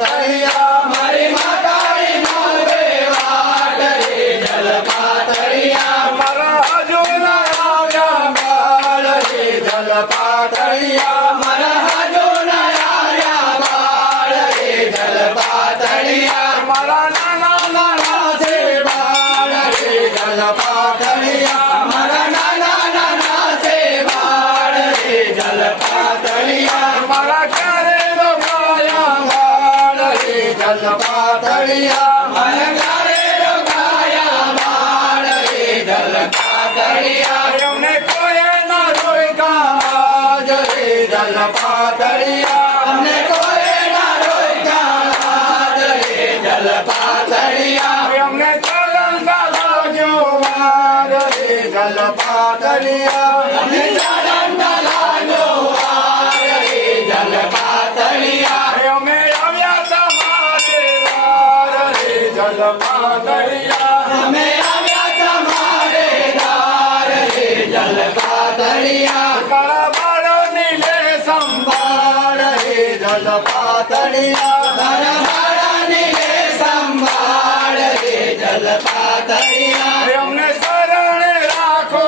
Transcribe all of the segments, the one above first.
પાતળિયા મારી માતાની માંગે વાટ રે જલ પાતળિયા મારા હજુના આવ્યા બાળ રે જલ પાતળિયા મારા હજુના આવ્યા બાળ રે જલ પાતળિયા મારા નાના નાના છે બાળ રે જલ પાતળિયા મારા નાના નાના છે બાળ રે જલ પાતળિયા મારા ક્યારે રોકાયા બાળ રે જલ પાતળિયા મારા ક્યારે રોકાયા બાળ રે જલ પાતળિયા અમને કોઈ ના રોક્યા જ રે જલ પાતળિયા અમને કોઈ ના રોક્યા જ રે જલ પાતળિયા અમને ચાલંગા લાગ્યો વાર રે જલ પાતળિયા અમને ચાલંગા લાગ્યો વાર રે જલ પાતળિયા અમે આવ્યા તમારે વાર રે જલ પાતળિયા અમે આવ્યા તમારે વાર રે જલ પાતળિયા કાળા બાળોની લે સંભાળ રે જલ પાતળિયા કાળા બાળોની લે સંભાળ રે જલ પાતળિયા અમને શરણે રાખો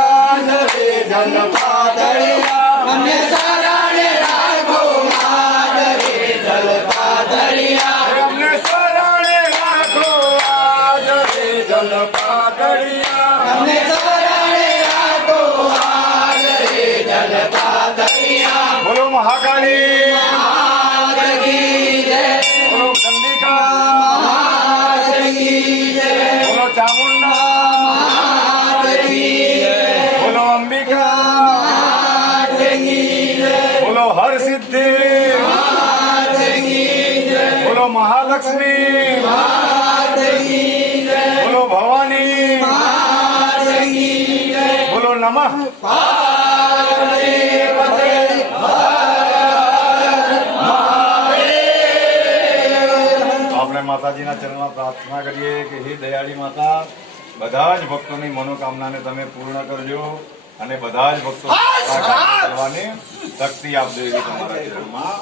આજ રે જલ પાતળિયા અમને શરણે રાખો આજ રે જલ પાતળિયા અમને શરણે રાખો આજ રે જલ પાતળિયા અમને શરણે રાખો આજ રે જલ પાતળિયા બોલો મહાકાળી માત કી જય બોલો ચંડિકા માત કી જય બોલો ચામુંડા માત કી જય બોલો અંબિકા માત કી જય બોલો હર સિદ્ધિ માત કી જય બોલો મહાલક્ષ્મી માત કી જય બોલો ભવાની માત કી જય બોલો નમઃ પાર્વતી પતે આપણે માતાજીના ચરણમાં પ્રાર્થના કરીએ કે હે દયાળી માતા બધા જ ભક્તોની મનોકામનાને તમે પૂર્ણ કરજો અને બધા જ ભક્તો કરવાની શક્તિ આપજો એવી તમારા ચરણમાં